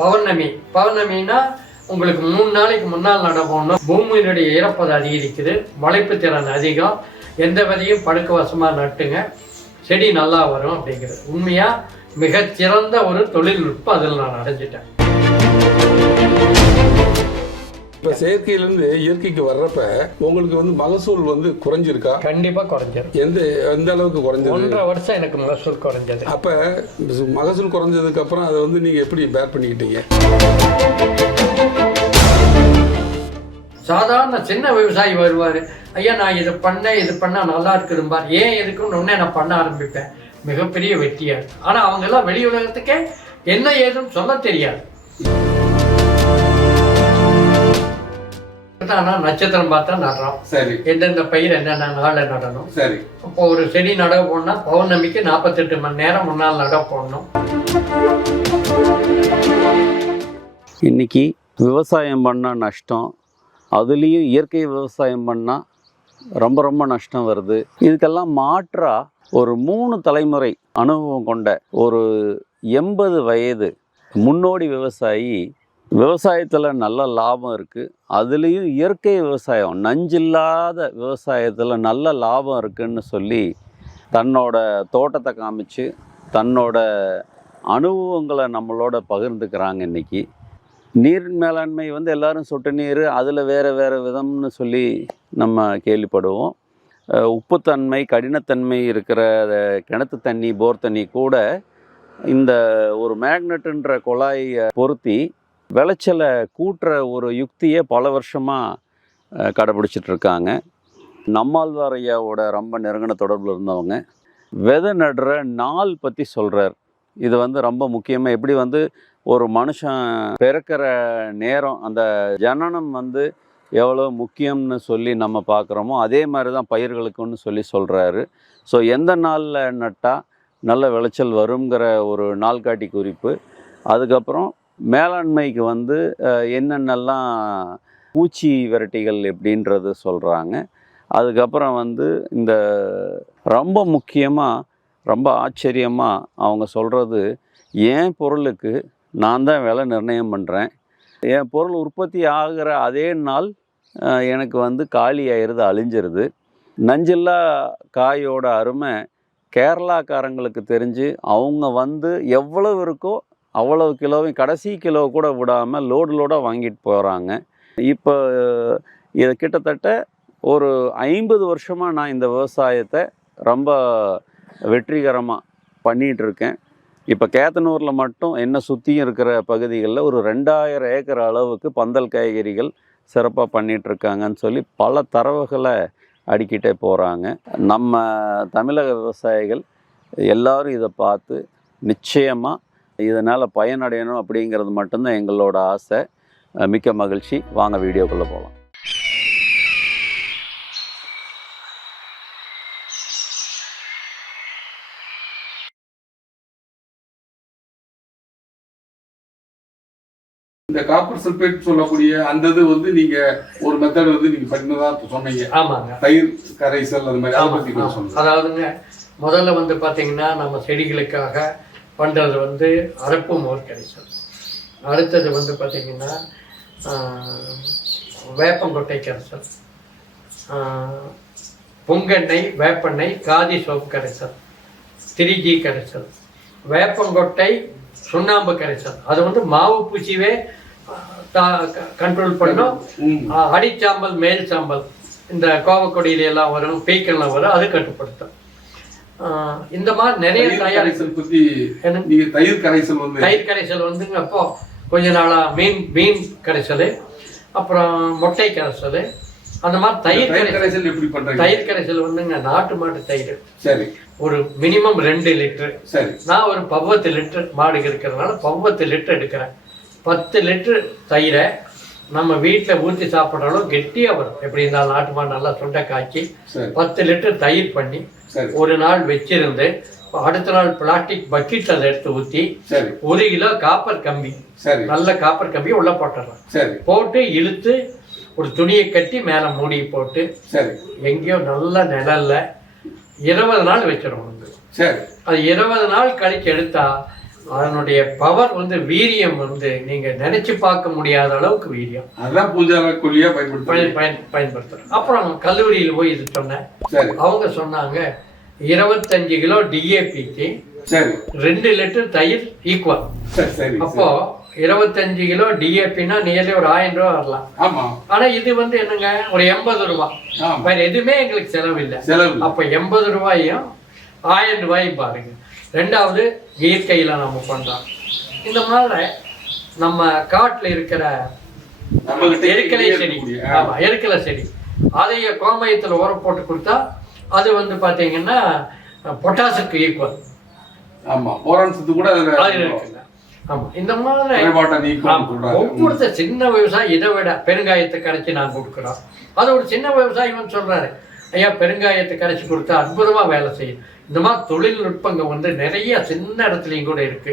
பௌர்ணமின்னா உங்களுக்கு 3 நாளைக்கு முன்னால் நடக்கணும். பூமியினுடைய ஈரப்பதம் அதிகரிக்குது, முளைப்பு திறன் அதிகம், எந்த விதையும் படுக்க வசமாக நட்டுங்க, செடி நல்லா வரும் அப்படிங்கிறது உண்மையாக மிகச்சிறந்த ஒரு தொழில்நுட்பம் அதில் நான் அடைஞ்சிட்டேன். இப்போ செயற்கையிலேருந்து இயற்கைக்கு வர்றப்ப உங்களுக்கு மகசூல் குறைஞ்சிருக்கா? கண்டிப்பாக குறைஞ்சிரும். எந்த அளவுக்கு குறைஞ்சது? 1.5 வருஷம் எனக்கு மகசூல் குறைஞ்சது. அப்போ மகசூல் குறைஞ்சதுக்கு அப்புறம் அதை நீங்கள் எப்படி பேர் பண்ணிக்கிட்டீங்க? சாதாரண சின்ன விவசாயி வருவார், ஐயா நான் இது பண்ணால் நல்லா இருக்குதும்பார். ஏன் இருக்குன்னு ஒன்றே நான் பண்ண ஆரம்பிப்பேன். மிகப்பெரிய வெற்றியாக இருக்கு. ஆனால் அவங்கெல்லாம் வெளி உலகத்துக்கே என்ன ஏதுன்னு சொல்ல தெரியாது. ஆனால் நட்சத்திரம் பார்த்தா நடுறோம். சரி, எந்தெந்த பயிர் என்னென்ன நாளில் நடணும். சரி, இப்போ ஒரு செடி நடவு போடணும்னா பௌர்ணமிக்கு 48 மணி நேரம் முன்னால் நடவு போடணும். இன்னைக்கு விவசாயம் பண்ணால் நஷ்டம், அதுலேயும் இயற்கை விவசாயம் பண்ணால் ரொம்ப ரொம்ப நஷ்டம் வருது. இதுக்கெல்லாம் மாற்றாக ஒரு 3 தலைமுறை அனுபவம் கொண்ட ஒரு 80 வயது முன்னோடி விவசாயி விவசாயத்தில் நல்ல லாபம் இருக்குது, அதுலேயும் இயற்கை விவசாயம் நஞ்சில்லாத விவசாயத்தில் நல்ல லாபம் இருக்குதுன்னு சொல்லி தன்னோட தோட்டத்தை காமிச்சு தன்னோட அனுபவங்களை நம்மளோட பகிர்ந்துக்கிறாங்க. இன்றைக்கி நீர் மேலாண்மை எல்லோரும் சொட்டு நீர், அதில் வேறு விதம்னு சொல்லி நம்ம கேள்விப்படுவோம். உப்புத்தன்மை கடினத்தன்மை இருக்கிற கிணத்து தண்ணி போர் தண்ணி கூட இந்த ஒரு மேக்னெட்டுன்ற குழாயை பொருத்தி விளைச்சலை கூட்டுற ஒரு யுக்தியை பல வருஷமாக கடைப்பிடிச்சிட்ருக்காங்க. நம்மாழ்வார் ஐயாவோட ரொம்ப நெருங்கின தொடர்பில் இருந்தவங்க விதை நடுற நாள் பற்றி சொல்கிறார். இது ரொம்ப முக்கியமாக எப்படி ஒரு மனுஷன் பிறக்கிற நேரம் அந்த ஜனனம் எவ்வளோ முக்கியம்னு சொல்லி நம்ம பார்க்குறோமோ அதே மாதிரி தான் பயிர்களுக்குன்னு சொல்லி சொல்கிறாரு. ஸோ எந்த நாளில் நட்டால் நல்ல விளைச்சல் வருங்கிற ஒரு நாள்காட்டி குறிப்பு. அதுக்கப்புறம் மேலாண்மைக்கு என்னென்னலாம் பூச்சி விரட்டிகள் எப்படின்றது சொல்கிறாங்க. அதுக்கப்புறம் இந்த ரொம்ப முக்கியமாக ரொம்ப ஆச்சரியமாக அவங்க சொல்கிறது, என் பொருளுக்கு நான் தான் விலை நிர்ணயம் பண்ணுறேன், என் பொருள் உற்பத்தி ஆகிற அதே நாள் எனக்கு காலி ஆயிடுது, அழிஞ்சிருது. நஞ்சில்லா காயோட அருமை கேரளாக்காரங்களுக்கு தெரிஞ்சு அவங்க எவ்வளவு இருக்கோ அவ்வளவு கிலோவையும் கடைசி கிலோ கூட விடாமல் லோடாக வாங்கிட்டு போகிறாங்க. இப்போ இதை கிட்டத்தட்ட ஒரு 50 வருஷமாக நான் இந்த விவசாயத்தை ரொம்ப வெற்றிகரமாக பண்ணிகிட்ருக்கேன். இப்போ கேத்தனூரில் மட்டும் என்ன சுற்றியும் இருக்கிற பகுதிகளில் ஒரு 2000 ஏக்கர் அளவுக்கு பந்தல் காய்கறிகள் சிறப்பாக பண்ணிகிட்ருக்காங்கன்னு சொல்லி பல தரவுகளை அடிக்கிட்டே போகிறாங்க. நம்ம தமிழக விவசாயிகள் எல்லோரும் இதை பார்த்து நிச்சயமாக இதனால் பயனடையணும் அப்படிங்கிறது மட்டும்தான் எங்களோட ஆசை. மிக்க மகிழ்ச்சி. வாங்க வீடியோக்குள்ளே போகலாம். இந்த காப்பர் சல்பேட் சொல்லக்கூடிய அந்த இது நீங்க ஒரு மெத்தட் நீங்க பண்ணதா சொன்னீங்க. ஆமாங்க, தயிர் கரைசல் அது மாதிரி அதை பற்றி சொல்லுங்க. அதாவதுங்க முதல்ல பார்த்தீங்கன்னா நம்ம செடிகளுக்காக பண்ணுறது அரப்பு மோர் கரைசல். அடுத்தது பார்த்திங்கன்னா வேப்பங்கொட்டை கரைசல், பொங்கெண்ணெய், வேப்பெண்ணெய், காதி சோப் கரைசல், 3G கரைசல், வேப்பங்கொட்டை சுண்ணாம்பு கரைசல். அது மாவு பூச்சிவே கண்ட்ரோல் பண்ணும். அடிச்சாம்பல், மேல் சாம்பல், இந்த கோவக்கொடியிலாம் வரும், பீக்கெல்லாம் வரும், அது கட்டுப்படுத்தும். இந்த மாதிரி நிறைய தயாரிசல் பற்றி தயிர் கரைசல் அப்போ கொஞ்ச நாளாக மீன் கரைசல், அப்புறம் மொட்டை கரைசல், அந்த மாதிரி தயிர் கரைசல் எப்படி பண்ணுறீங்க? தயிர் கரைசல் நாட்டு மாட்டு தயிர். சரி, ஒரு மினிமம் 2 லிட்டரு. சரி, நான் ஒரு 10 லிட்டர் மாடு இருக்கிறதுனால 10 லிட்டர் எடுக்கிறேன். 10 லிட்டர் தயிரை நம்ம வீட்டில் ஊற்றி சாப்பிட்ற அளவு கெட்டியாக வரும். எப்படி இருந்தாலும் நாட்டு மாடு நல்லா சுண்டை காய்ச்சி 10 லிட்டர் தயிர் பண்ணி ஒரு நாள் வச்சிருந்து அடுத்த நாள் பிளாஸ்டிக் பக்கெட் அதை எடுத்து ஊற்றி 1 கிலோ காப்பர் கம்பி, நல்ல காப்பர் கம்பி உள்ள போட்டுடுறேன். போட்டு இழுத்து ஒரு துணியை கட்டி மேலே மூடி போட்டு எங்கேயோ நல்ல நிழல்ல 20 நாள் வச்சிடணும். அது 20 நாள் கழிச்சு எடுத்தா அதனுடைய பவர் வந்து வீரியம் வந்து நீங்க நினைச்சு பார்க்க முடியாத அளவுக்கு வீரியம். அதான் பூஜாக்குள்ளியா பயன்படுத்துறோம். அப்புறம் கல்லூரியில் போய் இது சொன்னேன். அவங்க சொன்னாங்க 25 கிலோ டிஏபிக்கு 2 லிட்டர் தயிர் ஈக்குவல். அப்போ 25 கிலோ டிஏபின்னா நியர்லி ஒரு 1000 ரூபா வரலாம். ஆனா இது வந்து என்னங்க ஒரு 80 ரூபாய். வேற எதுவுமே எங்களுக்கு செலவில்லை. அப்ப 80 ரூபாயும் 1000 ரூபாயும் பாருங்க. ரெண்டாவது இயற்கையில நம்ம பண்றோம். இந்த மாதிரி நம்ம காட்டுல இருக்கிற எருக்கலை செடி, எருக்கலை செடி அதைய கோமயத்துல உரம் போட்டு கொடுத்தா அது வந்து பாத்தீங்கன்னா பொட்டாசுக்கு ஈக்குவல். ஆமா, போரான் சத்து கூட இருக்குங்க. ஆமா, இந்த மாதிரி ஒவ்வொருத்தர் சின்ன விவசாயி இதை விட பெருங்காயத்தை கரைச்சி நான் கொடுக்குறோம். அது ஒரு சின்ன விவசாயி வந்து சொல்றாரு, ஐயா பெருங்காயத்தை கரைச்சி கொடுத்தா அற்புதமா வேலை செய்யும். இந்த மாதிரி தொழில்நுட்பங்கள் வந்து நிறைய சின்ன இடத்துலையும் கூட இருக்கு.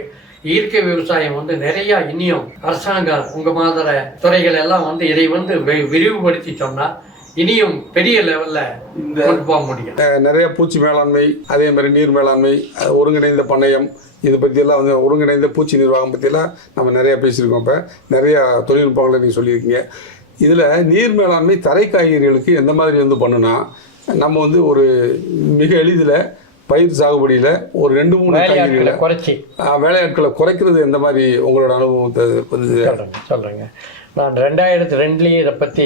இயற்கை விவசாயம் வந்து நிறைய இனியும் அரசாங்கம் உங்க மாதிரி துறைகள் எல்லாம் வந்து இதை வந்து விரிவுபடுத்தி சொன்னா இனியும் பெரிய லெவல்ல கொண்டு போக முடியும். நிறைய பூச்சி மேலாண்மை, அதே மாதிரி நீர் மேலாண்மை, ஒருங்கிணைந்த பண்ணையம், இதை பற்றியெல்லாம் வந்து ஒருங்கிணைந்த பூச்சி நிர்வாகம் பற்றியெல்லாம் நம்ம நிறைய பேசியிருக்கோம். இப்போ நிறையா தொழில்நுட்பங்களை நீங்கள் சொல்லியிருக்கீங்க. இதில் நீர் மேலாண்மை தரை காய்கறிகளுக்கு எந்த மாதிரி வந்து பண்ணுனா நம்ம வந்து ஒரு மிக எளிதில் பயிர் சாகுபடியில் ஒரு 2-3 காய்கறிகளை குறைச்சி வேலையாட்களை குறைக்கிறது எந்த மாதிரி உங்களோட அனுபவத்தை வந்து சொல்கிறேங்க. நான் 2002 இதை பற்றி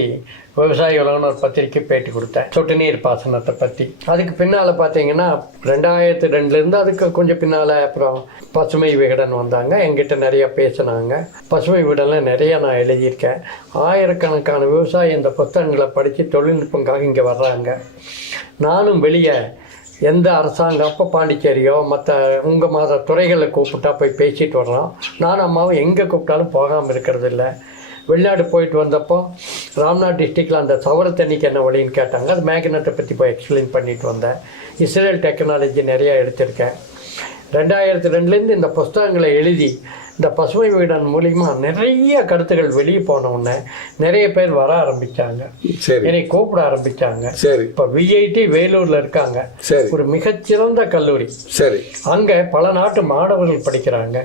விவசாய உலகம்னு ஒரு பத்திரிக்கை பேட்டி கொடுத்தேன், சொட்டு நீர் பாசனத்தை பற்றி. அதுக்கு பின்னால் பார்த்தீங்கன்னா 2002 அதுக்கு கொஞ்சம் பின்னால் அப்புறம் பசுமை விகடன் வந்தாங்க, எங்கிட்ட நிறையா பேசினாங்க. பசுமை விகடனில் நிறையா நான் எழுதியிருக்கேன். ஆயிரக்கணக்கான விவசாயி இந்த புத்தகங்களை படித்து தொழில்நுட்பங்காக இங்கே வர்றாங்க. நானும் வெளியே எந்த அரசாங்கம் அப்போ பாண்டிச்சேரியோ மற்ற உங்கள் மாதிரி துறைகளில் கூப்பிட்டா போய் பேசிட்டு வர்றோம். நானும் அம்மாவும் எங்கே கூப்பிட்டாலும் போகாமல் இருக்கிறது இல்லை. வெளிநாடு போயிட்டு வந்தப்போ ராம்நாத் டிஸ்ட்ரிக்டில் அந்த சவர தண்ணிக்கு என்ன வழின்னு கேட்டாங்க. அது மேக்னெட்டை பற்றி போய் எக்ஸ்பிளைன் பண்ணிட்டு வந்தேன். இஸ்ரேல் டெக்னாலஜி நிறையா எடுத்திருக்கேன். 2002 இந்த புஸ்தகங்களை எழுதி இந்த பசுமை விகடன் மூலிமா நிறைய கருத்துக்கள் வெளியே போன உடனே நிறைய பேர் வர ஆரம்பித்தாங்க, என்னை கூப்பிட ஆரம்பித்தாங்க. இப்போ விஐடி வேலூரில் இருக்காங்க, ஒரு மிகச்சிறந்த கல்லூரி. அங்கே பல நாட்டு மாணவர்கள் படிக்கிறாங்க.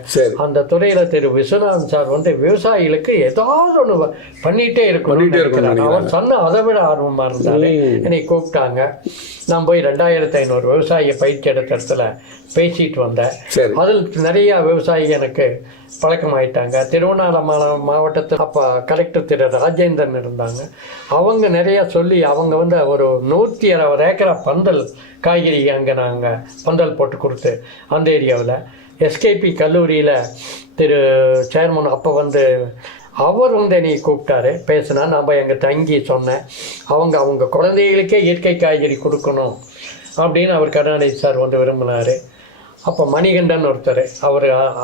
அந்த துறையில் திரு விஸ்வநாதன் சார் வந்து விவசாயிகளுக்கு ஏதாவது ஒன்று பண்ணிகிட்டே இருக்கணும். அவர் சொன்ன அதை விட ஆர்வமாக இருந்தாரு. என்னை கூப்பிட்டாங்க. நான் போய் 2500 விவசாயியை பயிற்சி எடுத்த இடத்துல பேசிட்டு வந்தேன். அதில் நிறைய விவசாயி எனக்கு பழக்கமாயிட்டாங்க. திருவண்ணாமலை மாவட்டத்தில் அப்போ கலெக்டர் திரு ராஜேந்திரன் இருந்தாங்க. அவங்க நிறையா சொல்லி அவங்க வந்து ஒரு 160 ஏக்கரா பந்தல் காய்கறி அங்கே நாங்கள் பந்தல் போட்டு கொடுத்து அந்த ஏரியாவில் எஸ்கேபி கல்லூரியில் திரு சேர்மன் அப்போ வந்து அவர் வந்து என்னை கூப்பிட்டாரு, பேசினா. நம்ம எங்கே தங்கி சொன்னேன், அவங்க குழந்தைகளுக்கே இயற்கை காய்கறி கொடுக்கணும் அப்படின்னு அவர் கருணாநிதி சார் வந்து விரும்பினார். அப்போ மணிகண்டன் ஒருத்தர்,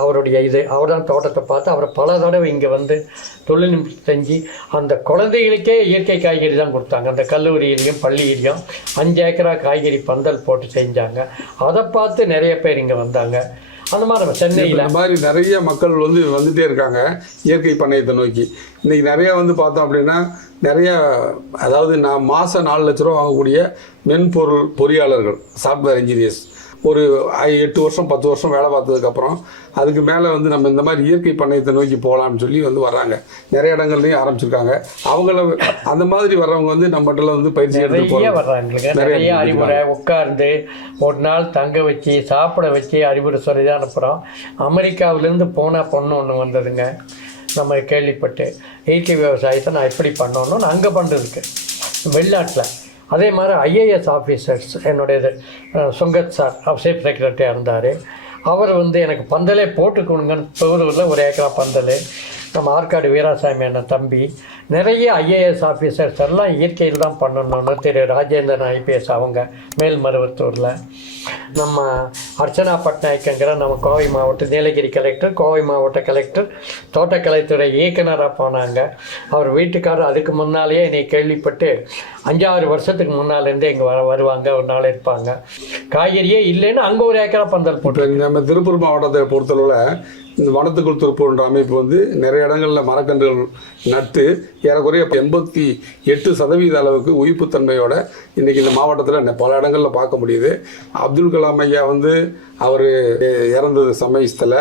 அவருடைய அவர் தான் தோட்டத்தை பார்த்து அவரை பல தடவை இங்கே வந்து தொழில்நுட்பம் செஞ்சு அந்த குழந்தைகளுக்கே இயற்கை காய்கறி தான் கொடுத்தாங்க. அந்த கல்லூரியிலையும் பள்ளியிலையும் 5 ஏக்கரா காய்கறி பந்தல் போட்டு செஞ்சாங்க. அதை பார்த்து நிறைய பேர் இங்கே வந்தாங்க. அந்த மாதிரி சென்னையில் இந்த மாதிரி நிறைய மக்கள் வந்து வந்துகிட்டே இருக்காங்க இயற்கை பண்ணையத்தை நோக்கி. இன்றைக்கி நிறையா வந்து பார்த்தோம் அப்படின்னா நிறையா, அதாவது நான் மாதம் 4 லட்ச ரூபா வாங்கக்கூடிய மென்பொருள் பொறியாளர்கள், சாஃப்ட்வேர் இன்ஜினியர்ஸ், ஒரு 8 வருஷம் 10 வருஷம் வேலை பார்த்ததுக்கப்புறம் அதுக்கு மேலே வந்து நம்ம இந்த மாதிரி இயற்கை பண்ணையத்தை நோக்கி போகலாம்னு சொல்லி வந்து வர்றாங்க. நிறைய இடங்கள்லையும் ஆரம்பிச்சிருக்காங்க. அவங்கள அந்த மாதிரி வர்றவங்க வந்து நம்மகிட்ட வந்து பயிற்சி எடுத்து வர்றாங்க. நிறைய அறிவுரை உட்கார்ந்து ஒரு நாள் தங்க வச்சு சாப்பிட வச்சு அறிவுரை சொல்லி தான் அனுப்புகிறோம். அமெரிக்காவிலேருந்து போன பொண்ணு ஒன்று வந்ததுங்க, நம்ம கேள்விப்பட்டு இயற்கை விவசாயத்தை நான் எப்படி பண்ணணும்னு அங்கே பண்ணுறதுக்கு வெளிநாட்டில். அதே மாதிரி ஐஏஎஸ் ஆஃபீஸர்ஸ், என்னுடையது சுங்கத் சார் சீஃப் செக்ரட்டரியாக இருந்தார். அவர் வந்து எனக்கு பந்தலே போட்டு கொடுங்கன்னு பெங்களூரில் 1 ஏக்கரா பந்தல். நம்ம ஆற்காடு வீராசாமி அண்ணன் தம்பி, நிறைய ஐஏஎஸ் ஆஃபீஸர்ஸ் எல்லாம் இயற்கையில் தான் பண்ணணும்னு திரு ராஜேந்திரன் ஐபிஎஸ் அவங்க மேல்மருவத்தூரில். நம்ம அர்ச்சனா பட்நாயக்குங்கிற நம்ம கோவை மாவட்ட நீலகிரி கலெக்டர், கோவை மாவட்ட கலெக்டர், தோட்டக்கலைத்துறை இயக்குனராக போனாங்க. அவர் வீட்டுக்காரர் அதுக்கு முன்னாலேயே என்னை கேள்விப்பட்டு 5-6 வருஷத்துக்கு முன்னாலேருந்தே இங்கே வருவாங்க, ஒரு நாள் இருப்பாங்க. காய்கறியே இல்லைன்னு அங்கே 1 ஏக்கரா பந்தல் போட்டு. நம்ம திருப்பூர் மாவட்டத்தை பொறுத்தளவில் இந்த வனத்துக்குள் திருப்பூர்ன்ற அமைப்பு வந்து நிறைய இடங்களில் மரக்கன்றுகள் நட்டு ஏறக்குறைய 88% அளவுக்கு உயிர்ப்புத்தன்மையோட இன்றைக்கி இந்த மாவட்டத்தில் பல இடங்களில் பார்க்க முடியுது. அப்துல் கலாம் ஐயா வந்து அவர் இறந்தது சமயத்தில்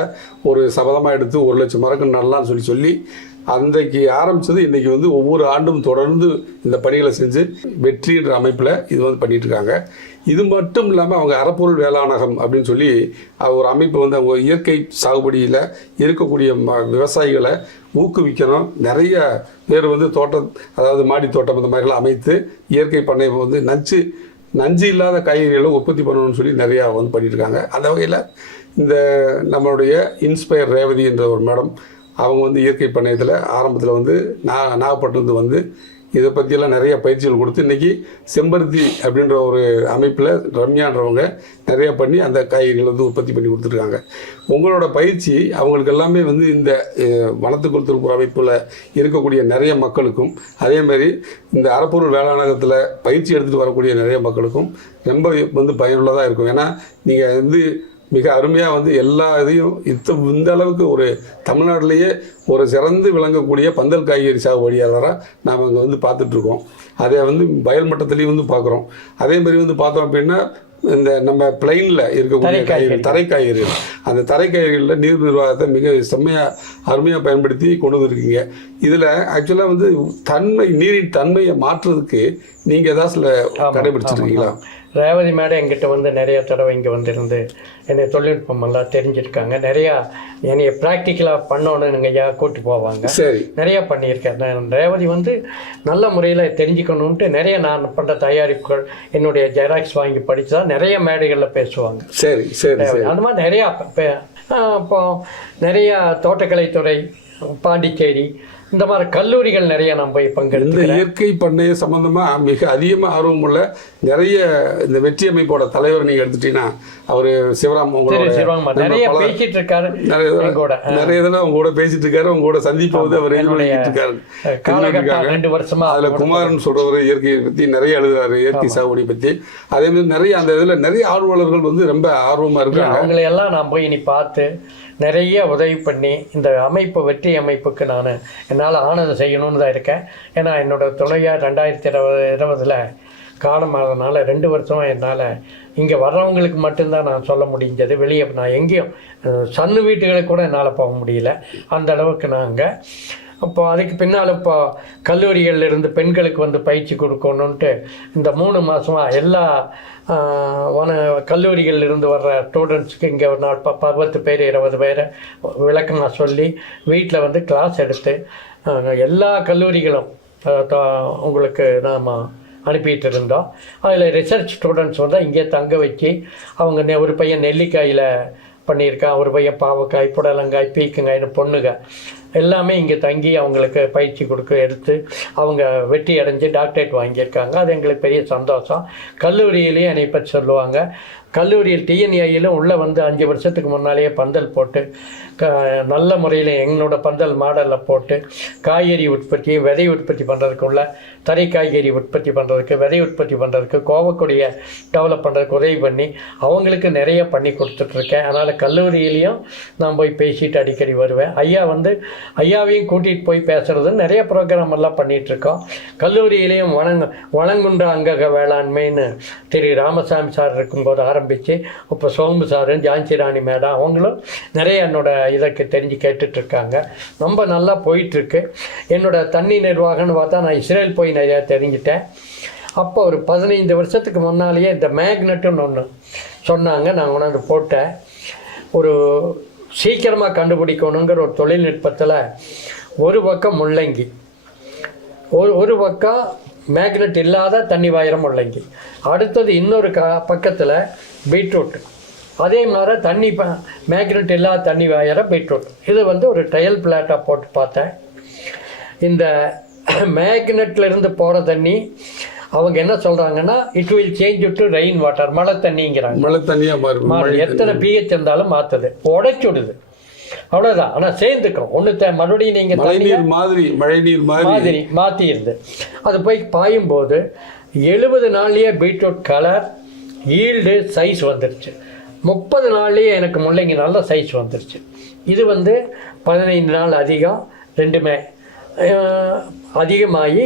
ஒரு சபதமாக எடுத்து 1 லட்சம் மரக்கன்று நடலான்னு சொல்லி அன்றைக்கு ஆரம்பித்தது இன்றைக்கி வந்து ஒவ்வொரு ஆண்டும் தொடர்ந்து இந்த பணிகளை செஞ்சு வெற்றின்ற அமைப்பில் இது வந்து பண்ணிட்டு இருக்காங்க. இது மட்டும் இல்லாமல் அவங்க அறப்பொருள் வேளாணகம் அப்படின்னு சொல்லி ஒரு அமைப்பு வந்து அவங்க இயற்கை சாகுபடியில் இருக்கக்கூடிய விவசாயிகளை ஊக்குவிக்கணும். நிறைய பேர் வந்து தோட்டம், அதாவது மாடி தோட்டம் இந்த மாதிரிலாம் அமைத்து இயற்கை பண்ணை வந்து நஞ்சு இல்லாத காய்கறிகளை உற்பத்தி பண்ணணும்னு சொல்லி நிறையா வந்து பண்ணிட்டு இருக்காங்க. அந்த வகையில் இந்த நம்மளுடைய இன்ஸ்பயர் ரேவதி என்ற ஒரு மேடம் அவங்க வந்து இயற்கை பண்ணையத்தில் ஆரம்பத்தில் வந்து நாகப்பட்டினத்து வந்து இதை பற்றியெல்லாம் நிறைய பயிற்சிகள் கொடுத்து இன்றைக்கி செம்பருத்தி அப்படின்ற ஒரு அமைப்பில் ரம்யான்றவங்க நிறைய பண்ணி அந்த காய்கறிகள் வந்து உற்பத்தி பண்ணி கொடுத்துருக்காங்க. உங்களோட பயிற்சி அவங்களுக்கு எல்லாமே வந்து இந்த வனத்துக்குள் திருப்பூர் அமைப்பில் இருக்கக்கூடிய நிறைய மக்களுக்கும் அதேமாதிரி இந்த அறப்பொருள் வேளாணகத்தில் பயிற்சி எடுத்துகிட்டு வரக்கூடிய நிறைய மக்களுக்கும் ரொம்ப வந்து பயனுள்ளதாக இருக்கும். ஏன்னா நீங்கள் வந்து மிக அருமையாக வந்து எல்லா இதையும் இந்த அளவுக்கு ஒரு தமிழ்நாட்டிலேயே ஒரு சிறந்து விளங்கக்கூடிய பந்தல் காய்கறி சாகுபடியாளராக நாம் இங்கே வந்து பார்த்துட்ருக்கோம். அதை வந்து வயல் மட்டத்துலேயும் வந்து பார்க்குறோம். அதேமாதிரி வந்து பார்த்தோம் அப்படின்னா இந்த நம்ம பிளைனில் இருக்கக்கூடிய காய்கறி தரை காய்கறிகள், அந்த தரை காய்கறிகளில் நீர் நிர்வாகத்தை மிக செம்மையாக அருமையாக பயன்படுத்தி கொண்டு வந்துருக்கீங்க. இதில் ஆக்சுவலாக வந்து நீரின் தன்மையை மாற்றுறதுக்கு நீங்கள் ஏதாவது சில கடைபிடிச்சிருக்கீங்களா? ரேவதி மேடம் எங்கிட்ட வந்து நிறைய தடவை இங்கே வந்துருந்து என்னை தொழில்நுட்பம் எல்லாம் தெரிஞ்சிருக்காங்க. நிறையா என்னைய ப்ராக்டிக்கலாக பண்ணணுன்னு ஐயா கூட்டி போவாங்க. சரி, நிறையா பண்ணியிருக்கேன். ரேவதி வந்து நல்ல முறையில் தெரிஞ்சுக்கணுன்ட்டு நிறைய நான் பண்ணுற தயாரிப்புகள் என்னுடைய ஜெராக்ஸ் வாங்கி படித்து தான் நிறைய மேடைகளில் பேசுவாங்க. சரி சரி சரி. அந்த மாதிரி நிறையா இப்போ நிறையா தோட்டக்கலைத்துறை, பாண்டிச்சேரி, இந்த மாதிரி கல்லூரிகள் நிறைய நம்ம போய் பங்கெடுத்து இந்த இயற்கை பண்ணைய சம்பந்தமாக மிக அதிகமாக ஆர்வம் உள்ள நிறைய இந்த வெற்றி அமைப்போட தலைவர் நீங்கள் எடுத்துட்டீங்கன்னா அவர் சிவராம் நிறைய பேசிட்டு இருக்காரு. நிறைய இதில் அவங்க கூட பேசிட்டு இருக்காரு. அவங்க கூட சந்திப்போது அவர் இருக்காரு. 2 வருஷமா அதில் குமாரன் சொல்றவர் இயற்கையை பற்றி நிறைய எழுதுறாரு, இயற்கை சாகுபடி பற்றி. அதே மாதிரி நிறைய அந்த இதில் நிறைய ஆர்வலர்கள் வந்து ரொம்ப ஆர்வமாக இருக்காங்க. அவங்களையெல்லாம் நான் போய் இனி பார்த்து நிறைய உதவி பண்ணி இந்த அமைப்பு வெற்றி அமைப்புக்கு நான் என்னால் ஆனதை செய்யணும்னு தான் இருக்கேன். ஏன்னா என்னோட துணையாக 2020 காலமானதுனால 2 வருஷமாக என்னால் இங்கே வர்றவங்களுக்கு மட்டும்தான் நான் சொல்ல முடிஞ்சது. வெளியே நான் எங்கேயும் சன்னு வீட்டுகளுக்கு கூட என்னால் போக முடியல. அந்த அளவுக்கு நாங்கள் இப்போ அதுக்கு பின்னால் இப்போ கல்லூரிகளிலிருந்து பெண்களுக்கு வந்து பயிற்சி கொடுக்கணுன்ட்டு இந்த 3 மாதமாக எல்லா கல்லூரிகளிலிருந்து வர்ற ஸ்டூடெண்ட்ஸுக்கு இங்கே ஒரு நாள் 10 பேர் 20 பேரை விளக்கமாக சொல்லி வீட்டில் வந்து கிளாஸ் எடுத்து எல்லா கல்லூரிகளும் உங்களுக்கு நாம் அனுப்பிட்டு இருந்தோம். அதில் ரிசர்ச் ஸ்டூடெண்ட்ஸ் வந்து இங்கே தங்க வச்சு அவங்க ஒரு பையன் நெல்லிக்காயில் பண்ணியிருக்கான், ஒரு பையன் பாவக்காய், புடலங்காய், பீக்கங்காய்னு பொண்ணுங்க எல்லாமே இங்கே தங்கி அவங்களுக்கு பயிற்சி எடுத்து அவங்க வெற்றி அடைஞ்சு டாக்டரேட் வாங்கியிருக்காங்க. அது எங்களுக்கு பெரிய சந்தோஷம். கல்லூரியிலையும் என்னை பற்றி சொல்லுவாங்க. கல்லூரியில் டிஎன்ஏயிலும் உள்ளே வந்து 5 வருஷத்துக்கு முன்னாலேயே பந்தல் போட்டு நல்ல முறையில் எங்களோட பந்தல் மாடலில் போட்டு காய்கறி உற்பத்தி, விதை உற்பத்தி பண்ணுறதுக்கு உள்ள தரை காய்கறி உற்பத்தி பண்ணுறதுக்கு, விதை உற்பத்தி பண்ணுறதுக்கு, கோவக்கொடியை டெவலப் பண்ணுறதுக்கு உதவி பண்ணி அவங்களுக்கு நிறைய பண்ணி கொடுத்துட்ருக்கேன். அதனால் கல்லூரியிலையும் நான் போய் பேசிட்டு அடிக்கடி வருவேன். ஐயாவையும் கூட்டிகிட்டு போய் பேசுகிறது நிறைய ப்ரோக்ராம் எல்லாம் பண்ணிகிட்ருக்கோம். கல்லூரியிலையும் வளங்குன்ற அங்கக வேளாண்மைன்னு திரு ராமசாமி சார் இருக்கும்போது ஆரம்பித்து இப்போ சோம்பு சார், ஜான்சி ராணி மேடம் அவங்களும் நிறைய என்னோட இதற்கு தெரிஞ்சு கேட்டுட்ருக்காங்க. ரொம்ப நல்லா போயிட்டுருக்கு. என்னோட தண்ணி நிர்வாகம்னு பார்த்தா நான் இஸ்ரேல் போய் நிறையா தெரிஞ்சிட்டேன். அப்போ ஒரு 15 வருஷத்துக்கு முன்னாலேயே இந்த மேக்னெட்டுன்னு ஒன்று சொன்னாங்க. நான் கொண்டாந்து போட்டேன். ஒரு சீக்கிரமாக கண்டுபிடிக்கணுங்கிற ஒரு தொழில்நுட்பத்தில் ஒரு பக்கம் முள்ளங்கி, ஒரு பக்கம் மேக்னெட் இல்லாத தண்ணி வாயிற முள்ளங்கி, அடுத்தது இன்னொரு பக்கத்தில் பீட்ரூட், அதே மாதிரி தண்ணி மேக்னெட் இல்லாத தண்ணி வாயிற பீட்ரூட். இது வந்து ஒரு ட்ரையல் பிளாட்டாக போட்டு பார்த்தேன். இந்த மேக்னெட்லேருந்து போகிற தண்ணி அவங்க என்ன சொல்கிறாங்கன்னா it will change to rain water, மழை தண்ணிங்கிறாங்க. மழை தண்ணியாக மாறி எத்தனை பிஹெச் இருந்தாலும் மாற்றுது, உடைச்சுடுது, அவ்வளோதான். ஆனால் சேர்ந்துக்கிறோம் ஒன்று மறுபடியும் நீங்கள் மழை நீர் மாதிரி மாற்றிடுது. அது போய் பாயும்போது 70 நாள்லேயே பீட்ரூட் கலர், ஈல்டு, சைஸ் வந்துருச்சு. 30 நாள்லேயே எனக்கு முள்ளங்கி நல்ல சைஸ் வந்துருச்சு. இது வந்து 15 நாள் அதிகம், ரெண்டுமே அதிகமாகி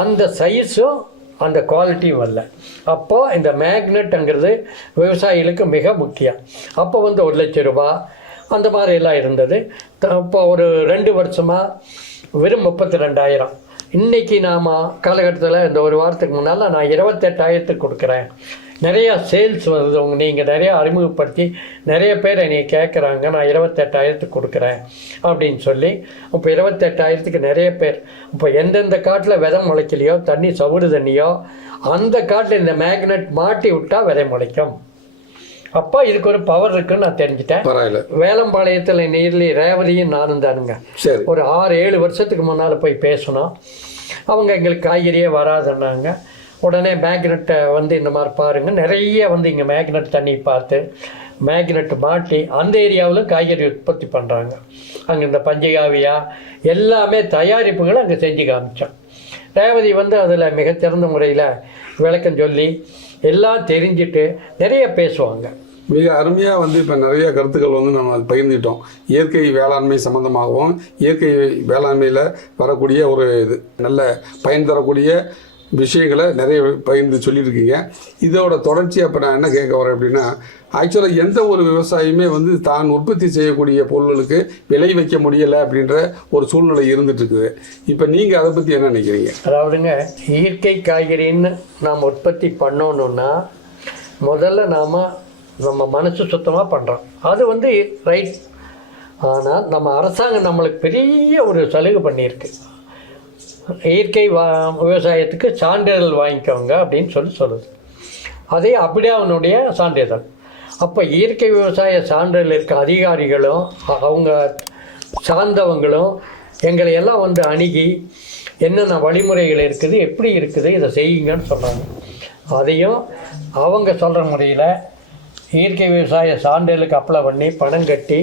அந்த சைஸும் அந்த குவாலிட்டியும் வரல. அப்போது இந்த மேக்னெட்டுங்கிறது விவசாயிகளுக்கு மிக முக்கியம். அப்போ வந்து 1 லட்சம் ரூபாய் அந்த மாதிரி எல்லாம் இருந்தது. இப்போ ஒரு 2 வருஷமாக வெறும் 32,000. இன்றைக்கி நாம் காலகட்டத்தில் இந்த ஒரு வாரத்துக்கு முன்னால் நான் 28,000 கொடுக்குறேன். நிறையா சேல்ஸ் வருது. நீங்கள் நிறையா அறிமுகப்படுத்தி நிறைய பேர் என்னை கேட்குறாங்க, நான் 28,000 கொடுக்குறேன் அப்படின்னு சொல்லி. இப்போ 28,000 நிறைய பேர் இப்போ எந்தெந்த காட்டில் விதை முளைக்கலையோ, தண்ணி சவுடு தண்ணியோ, அந்த காட்டில் இந்த மேக்னெட் மாட்டி விட்டால் விதை முளைக்கும். அப்போ இதுக்கு ஒரு பவர் இருக்குன்னு நான் தெரிஞ்சுட்டேன். வேலம்பாளையத்தில் நீர்லி ரேவதியும் நானும் தானுங்க ஒரு 6-7 வருஷத்துக்கு முன்னால் போய் பேசணும். அவங்க எங்களுக்கு காய்கறியே வராதுன்னாங்க. உடனே மேக்னெட்டை வந்து இந்த மாதிரி பாருங்கள், நிறைய வந்து இங்கே மேக்னெட் தண்ணி பார்த்து மேக்னெட்டு மாட்டி அந்த ஏரியாவிலும் காய்கறி உற்பத்தி பண்ணுறாங்க. அங்கே இந்த பஞ்சகாவியா எல்லாமே தயாரிப்புகளை அங்கே செஞ்சு காமிச்சோம். ரேவதி வந்து அதில் மிகச்சிறந்த முறையில் விளக்கம் சொல்லி எல்லாம் தெரிஞ்சுட்டு நிறைய பேசுவாங்க. மிக அருமையாக வந்து இப்போ நிறைய கருத்துக்கள் வந்து நம்ம பகிர்ந்துட்டோம். இயற்கை வேளாண்மை சம்மந்தமாகவும் இயற்கை வேளாண்மையில் வரக்கூடிய ஒரு இது நல்ல பயன் தரக்கூடிய விஷயங்களை நிறைய பகிர்ந்து சொல்லியிருக்கீங்க. இதோட தொடர்ச்சியாக இப்போ நான் என்ன கேட்க வரேன் அப்படின்னா, ஆக்சுவலாக எந்த ஒரு விவசாயியுமே வந்து தான் உற்பத்தி செய்யக்கூடிய பொருள்களுக்கு விலை வைக்க முடியலை அப்படின்ற ஒரு சூழ்நிலை இருந்துகிட்ருக்குது. இப்போ நீங்கள் அதை பற்றி என்ன நினைக்கிறீங்க? அதாவதுங்க, இயற்கை காய்கறின்னு நாம் உற்பத்தி பண்ணணுன்னா முதல்ல நம்ம மனசு சுத்தமாக பண்ணுறோம், அது வந்து ரைட். ஆனால் நம்ம அரசாங்கம் நம்மளுக்கு பெரிய ஒரு சலுகை பண்ணியிருக்கு. இயற்கை விவசாயத்துக்கு சான்றிதழ் வாங்கிக்கோங்க அப்படின்னு சொல்லுது. அதே அப்படியே அவனுடைய சான்றிதழ். அப்போ இயற்கை விவசாய சான்றிதழ் இருக்க அதிகாரிகளும் அவங்க சார்ந்தவங்களும் எங்களை எல்லாம் வந்து அணுகி என்னென்ன வழிமுறைகள் இருக்குது, எப்படி இருக்குது, இதை செய்யுங்கன்னு சொன்னாங்க. அதையும் அவங்க சொல்கிற முறையில் இயற்கை விவசாய சான்றிதழுக்கு அப்ளை பண்ணி பணம் கட்டி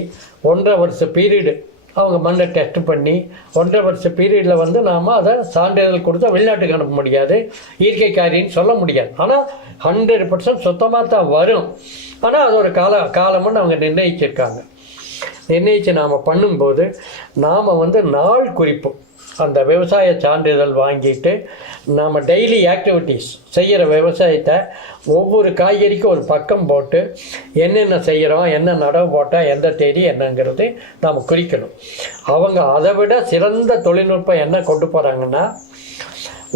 1.5 வருஷ பீரியடு அவங்க மண்ணை டெஸ்ட் பண்ணி 1.5 வருஷ பீரியடில் வந்து நாம் அதை சான்றிதழ் கொடுத்தா வெளிநாட்டுக்கு அனுப்ப முடியாது, இயற்கை காரின்னு சொல்ல முடியாது. ஆனால் 100% சுத்தமாக தான் வரும். ஆனால் அது ஒரு காலம்னு அவங்க நிர்ணயித்து நாம் பண்ணும்போது நாம் வந்து நாள் குறிப்பு அந்த விவசாய சான்றிதழ் வாங்கிட்டு நாம் டெய்லி ஆக்டிவிட்டீஸ் செய்கிற விவசாயத்தை ஒவ்வொரு காய்கறிக்கும் ஒரு பக்கம் போட்டு என்னென்ன செய்கிறோம், என்ன நடவு போட்டால் எந்த தேதி என்னங்கிறது நாம் குறிக்கணும். அவங்க அதை விட சிறந்த தொழில்நுட்பம் என்ன கொண்டு போகிறாங்கன்னா,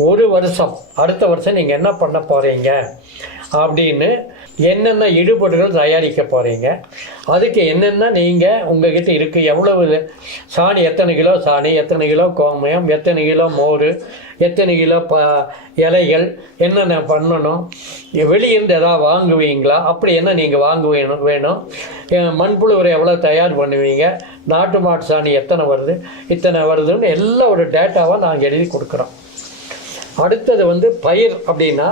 1 வருஷம் அடுத்த வருஷம் நீங்கள் என்ன பண்ண போகிறீங்க அப்படின்னு என்னென்ன இடுபொருட்கள் தயாரிக்க போகிறீங்க, அதுக்கு என்னென்ன நீங்கள் உங்கள்கிட்ட இருக்குது, எவ்வளவு சாணி, எத்தனை கிலோ சாணி, எத்தனை கிலோ கோமயம், எத்தனை கிலோ மோர், எத்தனை கிலோ இலைகள், என்னென்ன பண்ணணும், வெளியிருந்து எதாவது வாங்குவீங்களா, அப்படி என்ன நீங்கள் வேணும், மண்புழு உரம் எவ்வளோ தயார் பண்ணுவீங்க, நாட்டு மாட்டு சாணி எத்தனை வருது, இத்தனை வருதுன்னு எல்லா ஒரு டேட்டாவை நாங்கள் எழுதி கொடுக்குறோம். அடுத்தது வந்து பயிர் அப்படின்னா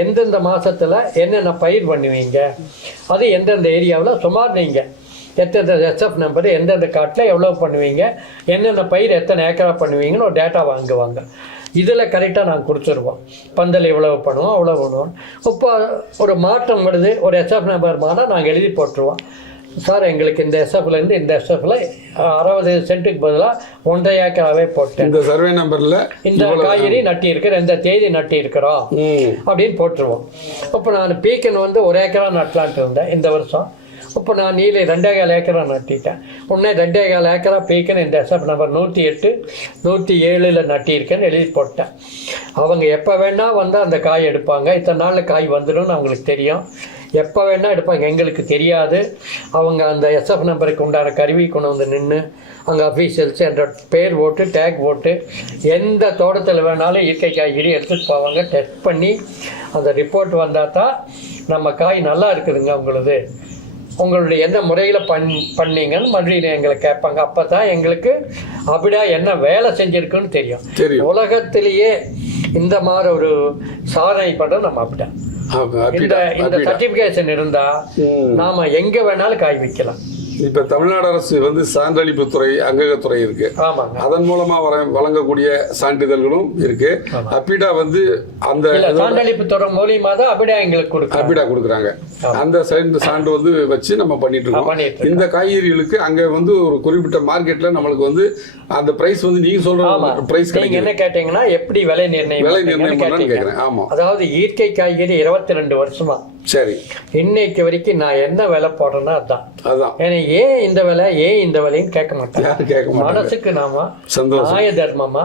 எந்தெந்த மாதத்தில் என்னென்ன பயிர் பண்ணுவீங்க, அது எந்தெந்த ஏரியாவில் சுமார் நீங்கள் எத்தனை எஸ்எஃப் நம்பர் எந்தெந்த காட்டில் எவ்வளோ பண்ணுவீங்க, என்னென்ன பயிர் எத்தனை ஏக்கரா பண்ணுவீங்கன்னு ஒரு டேட்டா வாங்குவாங்க. இதில் கரெக்டாக நாங்கள் கொடுத்துருவோம். பந்தல் எவ்வளோ பண்ணுவோம், அவ்வளோ பண்ணுவோம். இப்போ ஒரு மாற்றம் வருது, ஒரு எஸ்எஃப் நம்பர் மானால் நாங்கள் எழுதி போட்டுருவோம். சார் எங்களுக்கு இந்த எஸ்எஃப்லேருந்து இந்த எஸ்எஃப்ல 60 சென்ட்டுக்கு பதிலாக 1.5 ஏக்கராகவே போட்டேன், இந்த சர்வே நம்பரில் இந்த காய்கறி நட்டி இருக்கிற இந்த தேதி நட்டி இருக்கிறோம் அப்படின்னு போட்டுருவோம். இப்போ நான் பீக்கன் வந்து 1 ஏக்கரா நட்டலான்ட்டு இருந்தேன் இந்த வருஷம். இப்போ நான் நீல 2.25 ஏக்கரா நட்டிட்டேன். உடனே 2.25 ஏக்கரா பீக்கன் இந்த எஸ்எஃப் நம்பர் 108, 107 நட்டியிருக்கேன்னு எழுதி போட்டேன். அவங்க எப்போ வேணால் வந்து அந்த காய் எடுப்பாங்க. இத்தனை நாளில் காய் வந்துடும்னு அவங்களுக்கு தெரியும். எப்போ வேணால் எடுப்பாங்க, எங்களுக்கு தெரியாது. அவங்க அந்த எஸ்எஃப் நம்பருக்கு உண்டான கருவி கொண்டு வந்து நின்று அங்கே அஃபீஷியல்ஸ் என்ற பேர் போட்டு டேக் போட்டு எந்த தோட்டத்தில் வேணாலும் இயற்கை காய்கறி எடுத்துகிட்டு போவாங்க. டெஸ்ட் பண்ணி அந்த ரிப்போர்ட் வந்தால் தான் நம்ம காய் நல்லா இருக்குதுங்க உங்களுடைய எந்த முறையில் பண்ணீங்கன்னு மறுபடியும் எங்களை கேட்பாங்க. அப்போ தான் எங்களுக்கு அப்படியா என்ன வேலை செஞ்சுருக்குன்னு தெரியும். உலகத்திலேயே இந்த மாதிரி ஒரு சாதனை பண்ணுறது நம்ம அப்படியா இந்த சர்டிபிகேஷன் இருந்தா நாம எங்க வேணாலும் காய் வைக்கலாம். இப்ப தமிழ்நாடு அரசு வந்து சான்றளிப்பு துறை, அங்ககத்துறை இருக்கு. ஆமாங்க. அதன் மூலமா வழங்கக்கூடிய சான்றிதழ்களும் இருக்கு. அப்பிடா வந்து அந்த சான்றளிப்பு துறை மூலியமா தான் அப்பிடா எங்களுக்கு அப்பிடா கொடுக்குறாங்க. அந்த சான்று வந்து வச்சு நம்ம பண்ணிட்டு இருக்கோம். இந்த காய்கறிகளுக்கு அங்க வந்து ஒரு குறிப்பிட்ட மார்க்கெட்ல நம்மளுக்கு வந்து அந்த பிரைஸ் வந்து நீங்க சொல்ற பிரைஸ் நீங்க என்ன கேட்டீங்கன்னா எப்படி விலை நிர்ணயம் கேக்குறேன். ஆமா, அதாவது இயற்கை காய்கறி 22 வருஷமா சரி இன்னைக்கு வரைக்கும் நான் என்ன விலை போடுறேன்னா அதான். ஏன்னா ஏன் இந்த விலைன்னு கேட்க மாட்டேன். மனசுக்கு நாம நியாய தர்மமா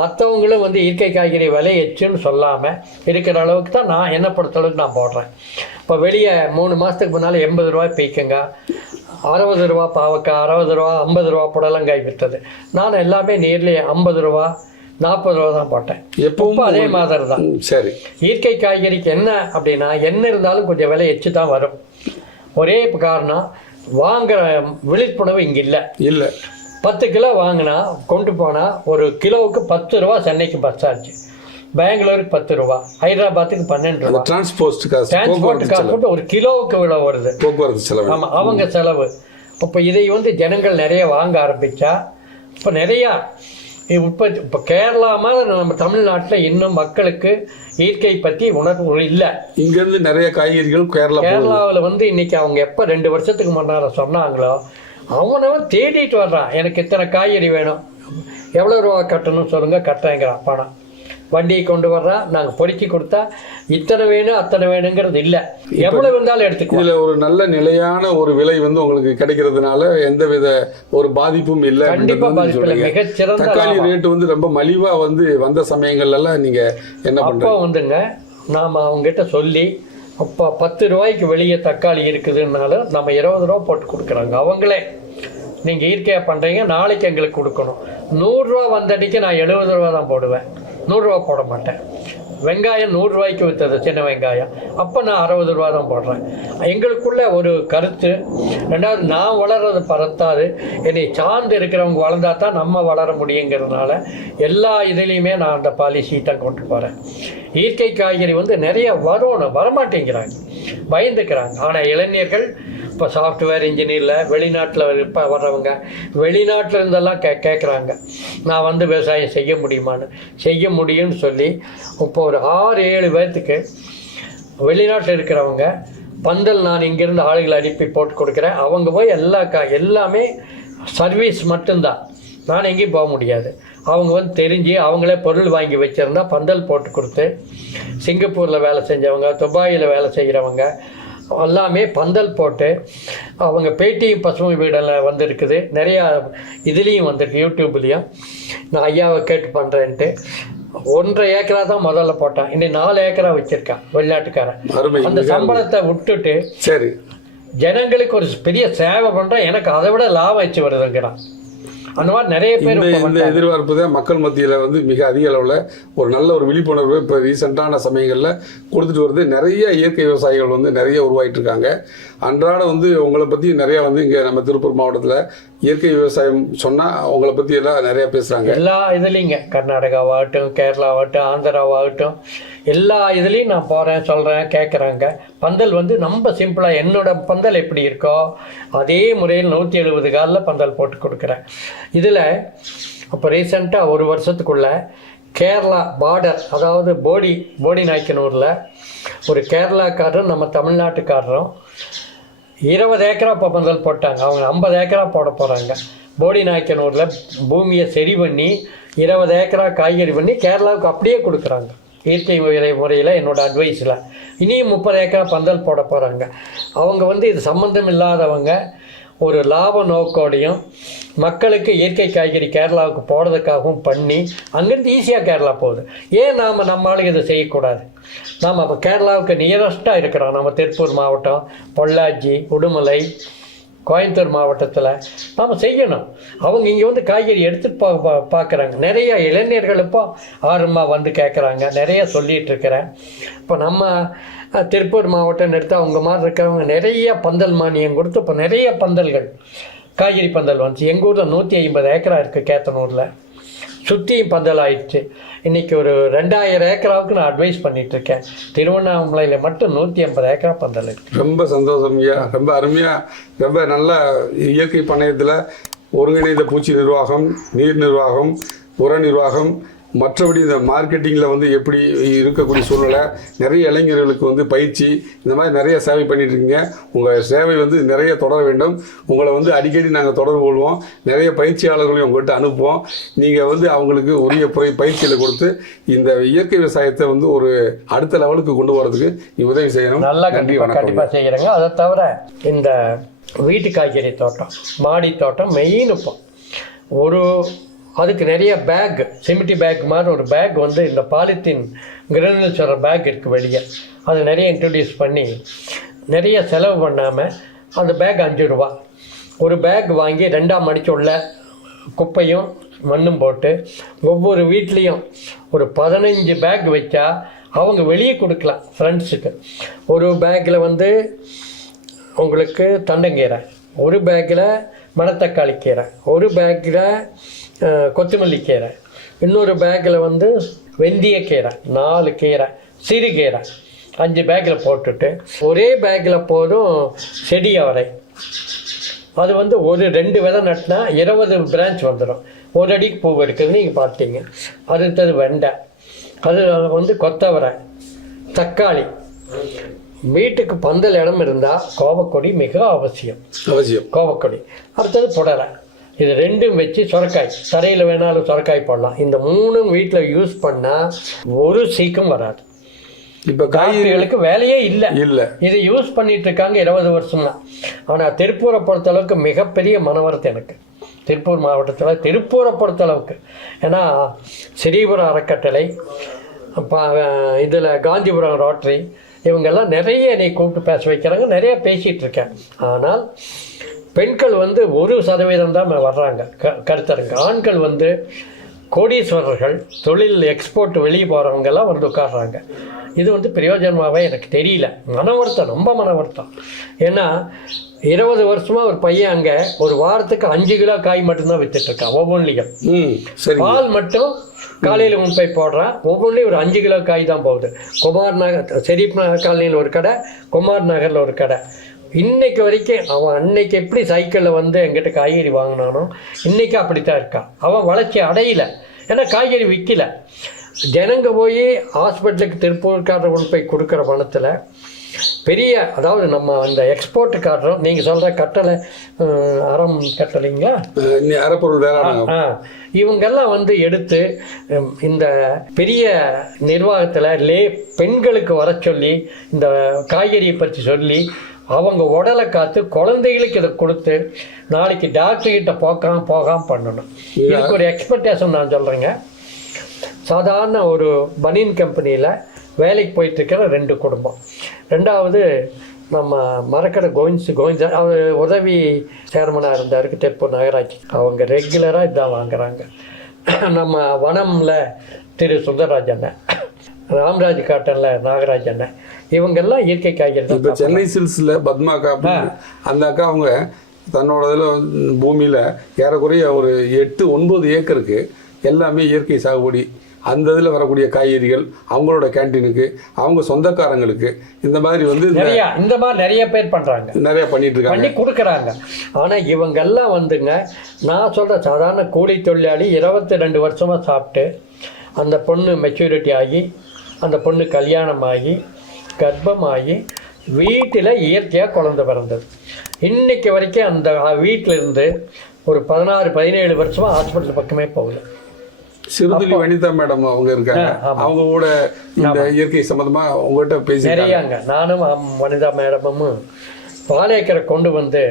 மற்றவங்களும் வந்து இயற்கை காய்கறி விலை எச்சுன்னு சொல்லாம இருக்கிற அளவுக்கு தான் நான் என்ன பொறுத்த அளவுக்கு நான் போடுறேன். இப்போ வெளியே 3 மாசத்துக்கு முன்னால 80 ரூபாய் பீக்கங்க, 60 ரூபா பாவக்காய், 60 ரூபா 50 ரூபா புடலங்காய் விற்றது. நான் எல்லாமே நேர்லேயே 50 ரூபா 40 ரூபா தான் போட்டேன். எப்பவும் அதே மாதிரி தான். சரி, இயற்கை காய்கறிக்கு என்ன அப்படின்னா என்ன இருந்தாலும் கொஞ்சம் விலை எச்சு தான் வரும். ஒரே காரணம் வாங்குற விழிப்புணர்வு இங்கே இல்லை. 10 கிலோ வாங்கினா கொண்டு போனால் ஒரு கிலோவுக்கு 10 ரூபா சென்னைக்கு பஸ் சார்ஜ், பெங்களூருக்கு 10 ரூபா, ஹைதராபாத்துக்கு 12 ரூபா டிரான்ஸ்போர்ட் காசு ஒரு கிலோவுக்கு இவ்வளோ வருது போக்குவரத்து செலவு. ஆமாம், அவங்க செலவு. இப்போ இதை வந்து ஜனங்கள் நிறைய வாங்க ஆரம்பித்தா இப்போ நிறையா உற்பத்தி. இப்போ கேரளா மாதிரி நம்ம தமிழ்நாட்டில் இன்னும் மக்களுக்கு இயற்கை பற்றி உணர்வு இல்லை. இங்கேருந்து நிறைய காய்கறிகள் கேரளாவில் வந்து இன்னைக்கு அவங்க எப்போ 2 வருஷத்துக்கு முன்னாடி சொன்னாங்களோ அவனவன் தேடிட்டு வர்றான். எனக்கு இத்தனை காய்கறி வேணும், எவ்வளோ ரூபா கட்டணும் சொல்லுங்கள், கட்டுறேங்கிறான். பணம் வண்டியை கொண்டு வர்றான், நாங்கள் பொறுக்கி கொடுத்தா இத்தனை வேணும் அத்தனை வேணுங்கிறது இல்லை, எவ்வளவு இருந்தாலும் எடுத்துக்கோ. இதில் ஒரு நல்ல நிலையான ஒரு விலை வந்து உங்களுக்கு கிடைக்கிறதுனால எந்தவித ஒரு பாதிப்பும் இல்லை. கண்டிப்பாக பாதிப்பு இல்லை. மிகச்சிறந்த தக்காளி ரேட்டு வந்து ரொம்ப மலிவாக வந்து வந்த சமயங்கள்லாம் நீங்கள் என்ன பண்ணுறீங்க? அப்போ வந்துங்க நாம் அவங்ககிட்ட சொல்லி அப்போ 10 ரூபாய்க்கு வெளியே தக்காளி இருக்குதுனால நம்ம 20 ரூபா போட்டு கொடுக்குறாங்க. அவங்களே நீங்கள் இயற்கையாக பண்ணுறீங்க, நாளைக்கு எங்களுக்கு கொடுக்கணும். 100 ரூபா வந்தடிக்கு நான் 70 ரூபா தான் போடுவேன், 100 ரூபா போட மாட்டேன். வெங்காயம் 100 ரூபாய்க்கு விற்றது, சின்ன வெங்காயம், அப்போ நான் 60 ரூபா தான் போடுறேன். எங்களுக்குள்ள ஒரு கருத்து. ரெண்டாவது, நான் வளர்றது பறத்தாது, என்னை சார்ந்து இருக்கிறவங்க வளர்ந்தா தான் நம்ம வளர முடியுங்கிறதுனால எல்லா இதுலேயுமே நான் அந்த பாலிசி தான் கொண்டு போகிறேன். இயற்கை காய்கறி வந்து நிறைய வரமாட்டேங்கிறாங்க, பயந்துக்கிறாங்க. ஆனால் இளைஞர்கள் இப்போ சாஃப்ட்வேர் இன்ஜினியரில் வெளிநாட்டில் இப்போ வர்றவங்க வெளிநாட்டில் இருந்தெல்லாம் கேட்குறாங்க, நான் வந்து விவசாயம் செய்ய முடியுமான்னு. செய்ய முடியும்னு சொல்லி இப்போ ஒரு 6-7 பேர்த்துக்கு வெளிநாட்டில் இருக்கிறவங்க பந்தல் நான் இங்கேருந்து ஆளுகளை அனுப்பி போட்டு கொடுக்குறேன். அவங்க போய் எல்லாமே சர்வீஸ் மட்டும்தான், நான் எங்கேயும் போக முடியாது. அவங்க வந்து தெரிஞ்சு அவங்களே பொருள் வாங்கி வச்சுருந்தா பந்தல் போட்டு கொடுத்து, சிங்கப்பூரில் வேலை செஞ்சவங்க, துபாயில் வேலை செய்கிறவங்க எல்லாமே பந்தல் போட்டு அவங்க பேட்டியும் பசுமை வீடெல்லாம் வந்துருக்குது. நிறையா இதுலேயும் வந்துருக்கு, யூடியூப்லேயும். நான் ஐயாவை கேட்டு பண்ணுறேன்ட்டு 1.5 ஏக்கரா தான் முதல்ல போட்டான், இன்னும் 4 ஏக்கரா வச்சுருக்கான் வெளிநாட்டுக்காரன். அந்த சம்பளத்தை விட்டுட்டு சரி ஜனங்களுக்கு ஒரு பெரிய சேவை பண்ணுறான், எனக்கு அதை விட லாபம் வச்சு வருதுங்கிறான். அந்த மாதிரி நிறைய பேர் இந்த எதிர்பார்ப்பு தான் மக்கள் மத்தியில் வந்து மிக அதிக அளவில் ஒரு நல்ல ஒரு விழிப்புணர்வு இப்போ ரீசெண்டான சமயங்களில் கொடுத்துட்டு வருது. நிறைய இயற்கை விவசாயிகள் வந்து நிறைய உருவாகிட்டு இருக்காங்க. அன்றாட வந்து உங்களை பற்றி நிறையா வந்து இங்கே நம்ம திருப்பூர் மாவட்டத்தில் இயற்கை விவசாயம் சொன்னால் உங்களை பற்றி எல்லாம் நிறையா பேசுகிறாங்க. எல்லா இதுலேயுங்க, கர்நாடகாவாகட்டும், கேரளாவாகட்டும், ஆந்திராவாகட்டும், எல்லா இதுலேயும் நான் போகிறேன், சொல்கிறேன், கேட்குறாங்க. பந்தல் வந்து ரொம்ப சிம்பிளாக என்னோட பந்தல் எப்படி இருக்கோ அதே முறையில் 170 காலில் பந்தல் போட்டு கொடுக்குறேன். இதில் அப்போ ரீசெண்டாக 1 வருஷத்துக்குள்ளே கேரளா பார்டர், அதாவது போடி நாய்க்கனூரில் ஒரு கேரளாக்காரரும் நம்ம தமிழ்நாட்டுக்காரரும் 20 ஏக்கரா இப்போ பந்தல் போட்டாங்க. அவங்க 50 ஏக்கரா போட போகிறாங்க. போடி நாய்க்கனூரில் பூமியை சரி பண்ணி 20 ஏக்கரா காய்கறி பண்ணி கேரளாவுக்கு அப்படியே கொடுக்குறாங்க இயற்கை முறையில். என்னோட அட்வைஸில் இனியும் 30 ஏக்கரா பந்தல் போட போகிறாங்க. அவங்க வந்து இது சம்மந்தம் இல்லாதவங்க ஒரு லாப நோக்கோடையும் மக்களுக்கு இயற்கை காய்கறி கேரளாவுக்கு போடுறதுக்காகவும் பண்ணி அங்கேருந்து ஈஸியாக கேரளா போகுது. ஏன் நம்ம ஆளுங்க இதை செய்யக்கூடாது? நாம் அப்போ கேரளாவுக்கு நியரஸ்ட்டாக இருக்கிறோம். நம்ம திருப்பூர் மாவட்டம், பொள்ளாச்சி, உடுமலை, கோயம்புத்தூர் மாவட்டத்தில் நாம் செய்யணும். அவங்க இங்கே வந்து காய்கறி எடுத்துகிட்டு பார்க்குறாங்க. நிறைய இளைஞர்கள் இப்போ ஆர்வமாக வந்து கேட்குறாங்க, நிறைய சொல்லிகிட்டு இருக்கிறேன். இப்போ நம்ம திருப்பூர் மாவட்டம் எடுத்தால் அவங்க மாதிரி இருக்கிறவங்க நிறைய பந்தல் மானியம் கொடுத்து இப்போ நிறைய பந்தல்கள், காய்கறி பந்தல் வந்துச்சு. எங்கள் ஊரில் 150 ஏக்கரா இருக்குது, கேத்தனூரில் சுற்றியும் பந்தல் ஆயிடுச்சு. இன்றைக்கி ஒரு 2000 ஏக்கராவுக்கு நான் அட்வைஸ் பண்ணிகிட்ருக்கேன். திருவண்ணாமலையில் மட்டும் 150 ஏக்கரா பந்தல் இருக்குது. ரொம்ப சந்தோஷம் ஐயா, ரொம்ப அருமையாக, ரொம்ப நல்ல இயற்கை பண்ணையத்தில் ஒருங்கிணைந்த பூச்சி நிர்வாகம், நீர் நிர்வாகம், உர நிர்வாகம், மற்றபடி இந்த மார்க்கெட்டிங்கில் வந்து எப்படி இருக்கக்கூடிய சூழ்நிலை, நிறைய இளைஞர்களுக்கு வந்து பயிற்சி, இந்த மாதிரி நிறைய சேவை பண்ணிட்டு இருக்கீங்க. உங்கள் சேவை வந்து நிறைய தொடர வேண்டும். உங்களை வந்து அடிக்கடி நாங்கள் தொடர்பு கொள்வோம். நிறைய பயிற்சியாளர்களையும் உங்கள்கிட்ட அனுப்புவோம். நீங்கள் வந்து அவங்களுக்கு உரிய பயிற்சிகளை கொடுத்து இந்த இயற்கை விவசாயத்தை வந்து ஒரு அடுத்த லெவலுக்கு கொண்டு வரதுக்கு நீ உதவி செய்யணும். நல்லா கண்டிப்பாக செய்கிறேங்க. அதை தவிர இந்த வீட்டு காய்கறி தோட்டம், மாடி தோட்டம் மெயின். இப்போ அதுக்கு நிறைய பேக், சிமெண்டி பேக் மாதிரி ஒரு பேக் வந்து இந்த பாலித்தீன் கிரனுல்ஸ் வர பேக் இருக்குது வெளியே, அது நிறைய இன்ட்ரடியூஸ் பண்ணி நிறைய செலவு பண்ணாமல் அந்த பேக் 5 ரூபா ஒரு பேக் வாங்கி 2ஆக மடிச்சு உள்ள குப்பையும் மண்ணும் போட்டு ஒவ்வொரு வீட்லேயும் ஒரு 15 பேக் வச்சா அவங்க வெளியே கொடுக்கலாம் ஃப்ரெண்ட்ஸுக்கு. ஒரு பேக்கில் வந்து உங்களுக்கு தண்டங்கீரை, ஒரு பேக்கில் மணத்தக்காளி கீரை, ஒரு பேக்கில் கொத்தமல்லி கீரை, இன்னொரு பேக்கில் வந்து வெந்தயக்கீரை, 4 கீரை, சிறுகீரை 5 பேக்கில் போட்டுட்டு ஒரே பேக்கில் போதும் செடி அவரை. அது வந்து 2 விதை நட்டினா 20 பிரான்ச் வந்துடும். 1 அடிக்கு பூ எடுக்குது நீங்கள் பார்த்தீங்க. அடுத்தது வெண்டை, அது வந்து கொத்தவரை, தக்காளி. வீட்டுக்கு பந்தல் இடம் இருந்தால் கோவக்கொடி மிக அவசியம். கோவக்கொடி. அடுத்தது புடலை. இது 2ம் வச்சு சுரக்காய், தரையில் வேணாலும் சுரக்காய் போடலாம். இந்த 3ம் வீட்டில் யூஸ் பண்ணால் ஒரு சீக்கம் வராது. இப்போ காய்கறிகளுக்கு வேலையே இல்லை. இதை யூஸ் பண்ணிட்டு இருக்காங்க 20 வருஷமா. ஆனால் திருப்பூரை பொறுத்தளவுக்கு மிகப்பெரிய மனவரத்து எனக்கு. திருப்பூர் மாவட்டத்தில் திருப்பூரை பொறுத்தளவுக்கு, ஏன்னா ஸ்ரீபுரம் அறக்கட்டளை, இதில் காந்திபுரம் ரோட்டரி, இவங்கெல்லாம் நிறைய என்னை கூப்பிட்டு பேச வைக்கிறாங்க. நிறைய பேசிகிட்டு இருக்கேன். ஆனால் பெண்கள் வந்து 1% தான் வர்றாங்க கருத்தரங்க. ஆண்கள் வந்து கோடீஸ்வரர்கள், தொழில் எக்ஸ்போர்ட் வெளியே போகிறவங்கெல்லாம் வந்து உட்காடுறாங்க. இது வந்து பிரயோஜனமாகவே எனக்கு தெரியல. மனவருத்தம், ரொம்ப மனவருத்தம். ஏன்னா 20 வருஷமாக ஒரு பையன் அங்கே ஒரு வாரத்துக்கு 5 கிலோ காய் மட்டும்தான் விற்றுட்ருக்கான். ஒவ்வொன்றிலையும் பால் மட்டும் காலையில் 30 போடுறான். ஒவ்வொன்றிலையும் ஒரு 5 கிலோ காய் தான் போகுது. குமார் நகர், ஷெரீப் காலனியில் ஒரு கடை, குமார் நகரில் ஒரு கடை. இன்னைக்கு வரைக்கும் அவன் அன்னைக்கு எப்படி சைக்கிளில் வந்து எங்கிட்ட காய்கறி வாங்கினானோ இன்னைக்கு அப்படித்தான் இருக்கான். அவன் வளர்ச்சி அடையல. ஏன்னா காய்கறி விற்கல. ஜனங்க போய் ஹாஸ்பிட்டலுக்கு திருப்பூர்காரர் கொண்டு போய் கொடுக்குற பணத்தில் பெரிய, அதாவது நம்ம அந்த எக்ஸ்போர்ட் காட்டுறோம். நீங்கள் சொல்கிற கட்டளை அறம் கட்டளைங்களா, அறப்பொருள் வேலை, இவங்கெல்லாம் வந்து எடுத்து இந்த பெரிய நிர்வாகத்தில் பெண்களுக்கு வர சொல்லி இந்த காய்கறியை பற்றி சொல்லி அவங்க உடலை காத்து குழந்தைகளுக்கு இதை கொடுத்து நாளைக்கு டாக்டர்கிட்ட போகாம பண்ணணும். இதுக்கு ஒரு எக்ஸ்பெக்டேஷன் நான் சொல்கிறேங்க. சாதாரண ஒரு பனியன் கம்பெனியில் வேலைக்கு போயிட்டுருக்கிற 2 குடும்பம். 2வது நம்ம மரக்கடை கோவிந்தா, அவர் உதவி சேர்மனாக இருந்தார் திருப்பூர் நகராட்சி. அவங்க ரெகுலராக இதான் வாங்குறாங்க. நம்ம வனமில் திரு சுந்தரராஜ் அண்ணன், ராம்ராஜ் காட்டனில் நாகராஜ் அண்ணன், இவங்கெல்லாம் இயற்கை காய்கறி. இப்போ சென்னை சில்ஸில் பத்மா அக்கா, அந்த அக்கா அவங்க தன்னோட இதில் பூமியில் ஏறக்குறைய ஒரு 8-9 ஏக்கருக்கு எல்லாமே இயற்கை சாகுபடி. அந்த இதில் வரக்கூடிய காய்கறிகள் அவங்களோட கேன்டீனுக்கு, அவங்க சொந்தக்காரங்களுக்கு, இந்த மாதிரி வந்து இந்த மாதிரி நிறைய பேர் பண்ணுறாங்க, நிறைய பண்ணிட்டு இருக்காங்க, பண்ணி கொடுக்குறாங்க. ஆனால் இவங்கெல்லாம் வந்துங்க, நான் சொல்கிற சாதாரண கூலி தொழிலாளி 22 வருஷமாக சாப்பிட்டு அந்த பொண்ணு மெச்சூரிட்டி ஆகி, அந்த பொண்ணு கல்யாணம் ஆகி கர்ப்பமாகி வீட்டில் இயற்கையாக குழந்தை பிறந்தது. இன்னைக்கு வரைக்கும் அந்த வீட்டில் இருந்து ஒரு 16-17 வருஷமாக ஹாஸ்பிட்டல் பக்கமே போகல. சிறுதுளி வனிதா மேடம் அவங்க இருக்காங்க. அவங்க கூட இந்த இயற்கை சம்பந்தமாக உங்கள்கிட்ட பேசி நிறையாங்க. நானும் வனிதா மேடமும் பாலேக்கரை கொண்டு வந்து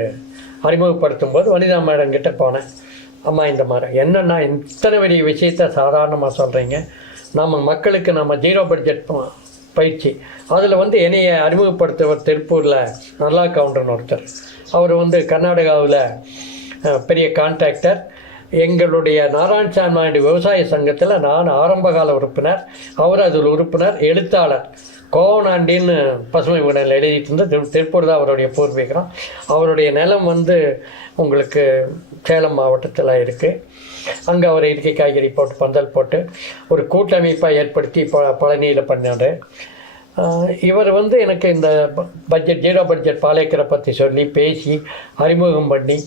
அறிமுகப்படுத்தும் போது வனிதா மேடம் கிட்ட போனேன். அம்மா இந்த மாதிரி என்னென்னா இத்தனை பெரிய விஷயத்த சாதாரணமாக சொல்கிறீங்க. நம்ம மக்களுக்கு நம்ம 0 பட்ஜெட் பயிற்சி, அதில் வந்து என்னைய அறிமுகப்படுத்துவர் திருப்பூரில் நல்லா கவுண்டர்னு ஒருத்தர். அவர் வந்து கர்நாடகாவில் பெரிய கான்ட்ராக்டர். எங்களுடைய நாராயணசாமி நாயுடு விவசாய சங்கத்தில் நான் ஆரம்பகால உறுப்பினர், அவர் அதில் உறுப்பினர், எழுத்தாளர். கோவனாண்டின்னு பசுமை விகடனில் எழுதிட்டு இருந்த திருப்பூர் தான் அவருடைய பூர்வீகம். அவருடைய நிலம் வந்து உங்களுக்கு சேலம் மாவட்டத்தில் இருக்குது. அங்கே அவர் இயற்கை காய்கறி போட்டு பந்தல் போட்டு ஒரு கூட்டமைப்பாக ஏற்படுத்தி பழனியில் பண்ணார். இவர் வந்து எனக்கு இந்த பட்ஜெட் 0 பட்ஜெட் பாலேக்கரை பற்றி சொல்லி பேசி அறிமுகம் பண்ணி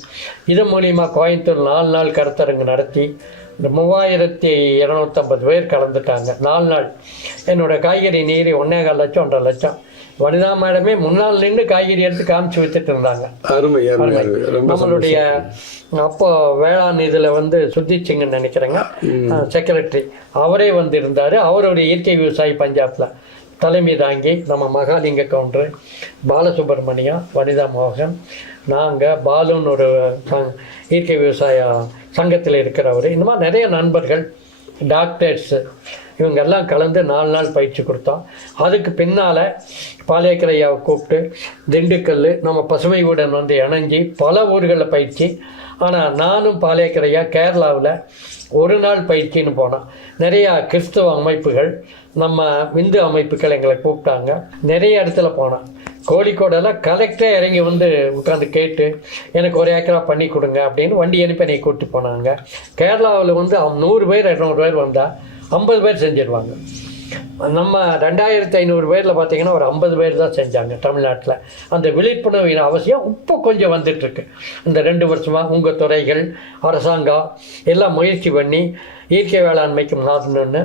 இதன் மூலிமா கோயம்புத்தூர் 4 நாள் கருத்தரங்கு நடத்தி இந்த 3250 பேர் கலந்துட்டாங்க 4 நாள். என்னோட காய்கறி நீர் 1.25 லட்சம் 1.5 லட்சம். வனிதா மேடமே முன்னால் நின்று காய்கறி எடுத்து காமிச்சு வித்துட்டு இருந்தாங்க. அருமை அருமை. நம்மளுடைய அப்போ வேளாண் இதில் வந்து சுத்திச்சிங்கன்னு நினைக்கிறேங்க, செக்ரட்டரி அவரே வந்து இருந்தார். அவருடைய இயற்கை விவசாயி பஞ்சாபில் தலைமை தாங்கி நம்ம மகாலிங்க கவுண்டர், பாலசுப்ரமணியம், வனிதா மோகன், நாங்கள் பாலுன்னு ஒரு இயற்கை விவசாய சங்கத்தில் இருக்கிறவர், இந்த மாதிரி நிறைய நண்பர்கள், டாக்டர்ஸு, இவங்கெல்லாம் கலந்து 4 நாள் பயிற்சி கொடுத்தோம். அதுக்கு பின்னால் பாலியக்கர் ஐயாவை கூப்பிட்டு திண்டுக்கல் நம்ம பசுமை உடன் வந்து இணைஞ்சி பல ஊர்களில் பயிற்சி. ஆனால் நானும் பாலியக்கர் ஐயா கேரளாவில் 1 நாள் பயிற்சின்னு போனோம். நிறையா கிறிஸ்தவ அமைப்புகள், நம்ம இந்து அமைப்புகள் எங்களை கூப்பிட்டாங்க. நிறைய இடத்துல போனோம். கோழிக்கோடெல்லாம் கலெக்டரே இறங்கி வந்து உட்காந்து கேட்டு எனக்கு 1 ஏக்கரா பண்ணி கொடுங்க அப்படின்னு வண்டி அனுப்பி என்னை கூப்பிட்டு போனாங்க. கேரளாவில் வந்து 100 பேர் 200 பேர் வந்தால் 50 பேர் செஞ்சிடுவாங்க. நம்ம 2500 பேரில் பார்த்தீங்கன்னா ஒரு 50 பேர் தான் செஞ்சாங்க தமிழ்நாட்டில். அந்த விழிப்புணர்வின் அவசியம் இப்போ கொஞ்சம் வந்துட்டுருக்கு. இந்த 2 வருஷமாக உங்கள் துறைகள், அரசாங்கம் எல்லாம் முயற்சி பண்ணி இயற்கை வேளாண்மைக்கு மாற்றணுன்னு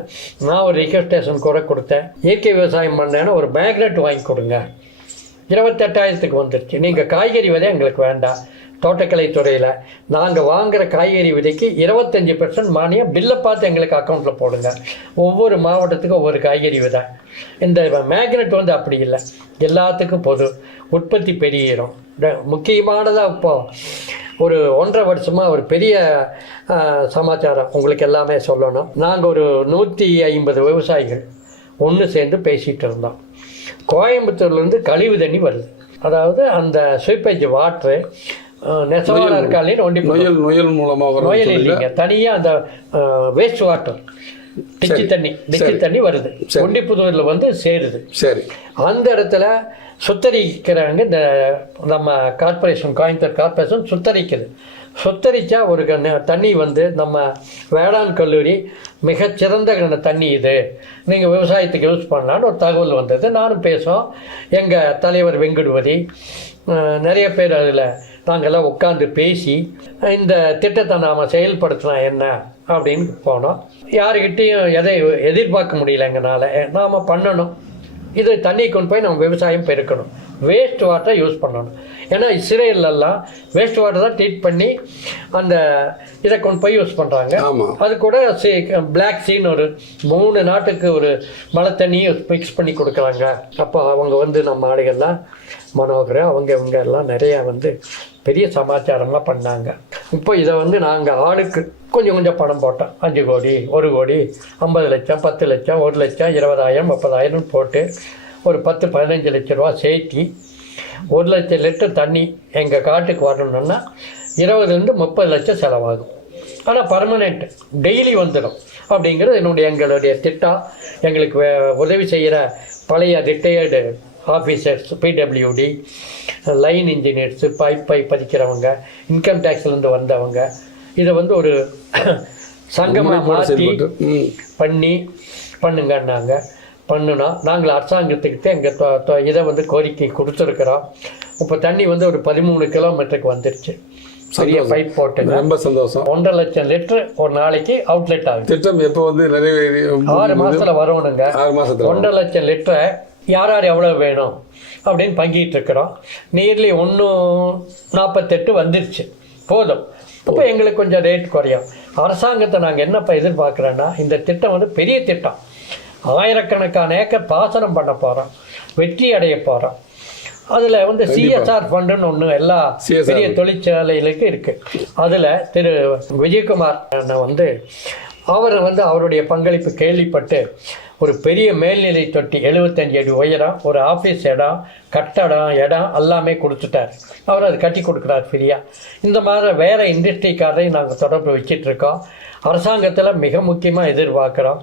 நான் ஒரு ரிக்வெஸ்டேஷன் கூட கொடுத்தேன். இயற்கை விவசாயம் பண்ணேன்னா ஒரு மேக்னெட் வாங்கி கொடுங்க. 28,000க்கு வந்துருச்சு. நீங்கள் காய்கறி விதை எங்களுக்கு வேண்டாம், தோட்டக்கலை துறையில் நாங்கள் வாங்குகிற காய்கறி விதைக்கு 25% மானியம், பில்லை பார்த்து எங்களுக்கு அக்கௌண்ட்டில் போடுங்க. ஒவ்வொரு மாவட்டத்துக்கும் ஒவ்வொரு காய்கறி விதை. இந்த மேக்னெட் வந்து அப்படி இல்லை, எல்லாத்துக்கும் பொது, உற்பத்தி பெருகிடும். முக்கியமானதாக இப்போது ஒரு 1.5 வருஷமாக ஒரு பெரிய சமாச்சாரம் உங்களுக்கு எல்லாமே சொல்லணும். நாங்கள் ஒரு 150 விவசாயிகள் ஒன்று சேர்ந்து பேசிகிட்டு இருந்தோம். கோயம்புத்தூர்லேருந்து கழிவு தண்ணி வருது, அதாவது அந்த ஸ்வீப்பேஜ் வாட்ரு நெசவாளர் இருக்காளின்னு நொயல் மூலமாக நொயல் இல்லைங்க, தனியாக அந்த வேஸ்ட் வாட்டர் டிச்சி தண்ணி வருது, ஒண்டிப்புதூரில் வந்து சேருது. சரி, அந்த இடத்துல சுத்தரிக்கிறாங்க. இந்த நம்ம கார்பரேஷன், கோயம்புத்தூர் கார்பரேஷன் சுத்தரிக்குது. சுத்தரித்தா ஒரு தண்ணி வந்து நம்ம வேளாண் கல்லூரி மிகச்சிறந்த தண்ணி, இது நீங்கள் விவசாயத்துக்கு யூஸ் பண்ணலான்னு ஒரு தகவல் வந்தது. நானும் பேசுவோம், எங்கள் தலைவர் வெங்கடுபதி, நிறைய பேர் அதில் நாங்கள்லாம் உட்காந்து பேசி இந்த திட்டத்தை நாம் செயல்படுத்தினா என்ன அப்படின்னு போனோம். யாருக்கிட்டேயும் எதை எதிர்பார்க்க முடியல எங்களால். நாம் பண்ணணும், இது தண்ணி கொண்டு போய் நம்ம விவசாயம் பெருக்கணும், வேஸ்ட் வாட்டரை யூஸ் பண்ணணும். ஏன்னா இஸ்ரேலெல்லாம் வேஸ்ட் வாட்டர் தான் ட்ரீட் பண்ணி அந்த இதை கொண்டு போய் யூஸ் பண்ணுறாங்க. அது கூட பிளாக் சீன்னு ஒரு 3 நாட்டுக்கு ஒரு மழை தண்ணியை மிக்ஸ் பண்ணி கொடுக்குறாங்க. அப்போ அவங்க வந்து நம்ம ஆளுகள்லாம் மனோகர் இவங்க எல்லாம் நிறையா வந்து பெரிய சமாச்சாரமாக பண்ணாங்க. இப்போ இதை வந்து நாங்கள் ஆளுக்கு கொஞ்சம் கொஞ்சம் பணம் போட்டோம். 5 கோடி, 1 கோடி, 50 லட்சம், 10 லட்சம், 1 லட்சம், 20,000, 30,000 போட்டு ஒரு 10-15 லட்ச ரூபா சேர்த்தி 1 லட்சம் லிட்டர் தண்ணி எங்கள் காட்டுக்கு வரணுன்னா 20-30 லட்சம் செலவாகும். ஆனால் பர்மனெண்ட் டெய்லி வந்துடும் அப்படிங்கிறது எங்களுடைய திட்டம். எங்களுக்கு உதவி செய்கிற பழைய retired officers, PWD, line engineers, பைப்பை பதிக்கிறவங்க, இன்கம் டேக்ஸ்லேருந்து வந்தவங்க, இதை வந்து ஒரு சங்கமாக மாற்றி பண்ணுங்கன்னாங்க. பண்ணுனா நாங்கள் அரசாங்கத்துக்கிட்ட எங்கள் இதை வந்து கோரிக்கை கொடுத்துருக்குறோம். இப்போ தண்ணி வந்து ஒரு 13 கிலோமீட்டருக்கு வந்துருச்சு. பெரிய பைப் போட்டுங்க, ரொம்ப சந்தோஷம். 1.5 லட்சம் லிட்டர் ஒரு நாளைக்கு அவுட்லெட் ஆகுது. திட்டம் எப்போ வந்து 6 மாதத்தில் வரணுங்க. 1.5 லட்சம் லிட்டரை யார் யார் எவ்வளோ வேணும் அப்படின்னு பங்கிட்டு இருக்கிறோம். நியர்லி 1.48 வந்துருச்சு, போதும். அப்போ எங்களுக்கு கொஞ்சம் ரேட் குறையும். அரசாங்கத்தை நாங்கள் என்னப்போ எதிர்பார்க்குறோன்னா, இந்த திட்டம் வந்து பெரிய திட்டம், ஆயிரக்கணக்கான ஏக்கர் பாசனம் பண்ண போகிறோம், வெற்றி அடைய போகிறோம். அதில் வந்து சிஎஸ்ஆர் ஃபண்டுன்னு ஒன்று எல்லா பெரிய தொழிற்சாலைகளுக்கு இருக்குது. அதில் திரு விஜயகுமார் வந்து அவருடைய பங்களிப்பு கேள்விப்பட்டு ஒரு பெரிய மேல்நிலை தொட்டி 75 அடி உயரம், ஒரு ஆஃபீஸ் இடம், கட்டடம் இடம் எல்லாமே கொடுத்துட்டார். அவர் அது கட்டி கொடுக்குறார் ஃப்ரீயாக. இந்த மாதிரி வேறு இண்டஸ்ட்ரிக்காரையும் நாங்கள் தொடர்பு வச்சிட்ருக்கோம். அரசாங்கத்தில் மிக முக்கியமாக எதிர்பார்க்குறோம்,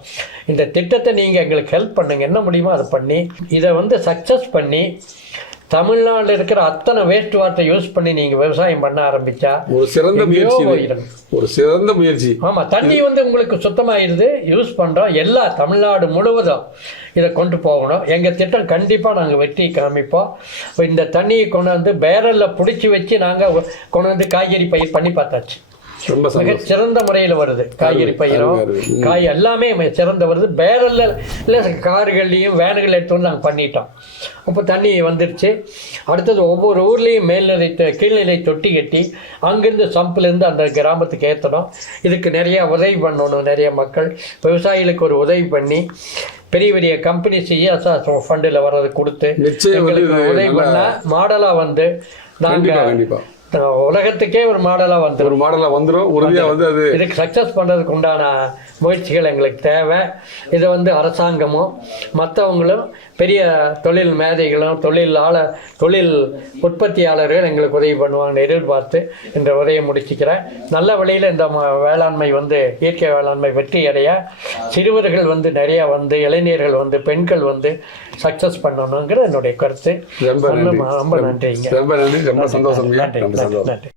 இந்த திட்டத்தை நீங்கள் எங்களுக்கு ஹெல்ப் பண்ணுங்கள், என்ன முடியுமோ அதை பண்ணி இதை வந்து சக்ஸஸ் பண்ணி தமிழ்நாட்டில் இருக்கிற அத்தனை வேஸ்ட் வாட்டரை யூஸ் பண்ணி நீங்கள் விவசாயம் பண்ண ஆரம்பித்தா ஒரு சிறந்த முயற்சி. ஆமாம், தண்ணி வந்து உங்களுக்கு சுத்தமாகிடுது, யூஸ் பண்ணுறோம். எல்லா தமிழ்நாடு முழுவதும் இதை கொண்டு போகணும். எங்கள் திட்டம் கண்டிப்பாக நாங்கள் வெற்றி காமிப்போம். இந்த தண்ணியை கொண்டு வந்து பேரலில் பிடிச்சி வச்சு நாங்கள் கொண்டு வந்து காய்கறி பயிர் பண்ணி பார்த்தாச்சு. ரொம்ப மிக சிறந்த முறையில் வருது. காய்கறி பயிரும் காய் எல்லாமே சிறந்த வருது. பேரல்ல கார்கள்லையும் வேனுகள் எடுத்து வந்து நாங்கள் பண்ணிட்டோம். அப்போ தண்ணி வந்துடுச்சு. அடுத்தது ஒவ்வொரு ஊர்லேயும் மேல்நிலை கீழ்நிலை தொட்டி கட்டி அங்கேருந்து சம்பிலேருந்து அந்த கிராமத்துக்கு ஏற்றணும். இதுக்கு நிறையா உதவி பண்ணணும். நிறைய மக்கள் விவசாயிகளுக்கு ஒரு உதவி பண்ணி பெரிய பெரிய கம்பெனி சிஎஸ்ஆர் ஃபண்டில் வர்றது கொடுத்து எங்களுக்கு உதவி பண்ண மாடலாக வந்து நாங்கள் உலகத்துக்கே ஒரு மாடலாக வந்துடும். உறுதியாக வந்து அது இதுக்கு சக்ஸஸ் பண்ணுறதுக்கு உண்டான முயற்சிகள் எங்களுக்கு தேவை. இதை வந்து அரசாங்கமும் மற்றவங்களும் பெரிய தொழில் மேதைகளும் தொழில் உற்பத்தியாளர்கள் எங்களுக்கு உதவி பண்ணுவாங்கன்னு எதிர்பார்த்து இந்த உதவியை முடிச்சுக்கிறேன். நல்ல வழியில் இந்த வேளாண்மை வந்து இயற்கை வேளாண்மை வெற்றி அடைய சிறுவர்கள் வந்து நிறையா வந்து இளைஞர்கள் வந்து பெண்கள் வந்து சக்ஸஸ் பண்ணணுங்கிற என்னுடைய கருத்து. ரொம்ப நன்றிங்க. ரொம்ப நன்றி. ரொம்ப சந்தோஷம். நன்றி.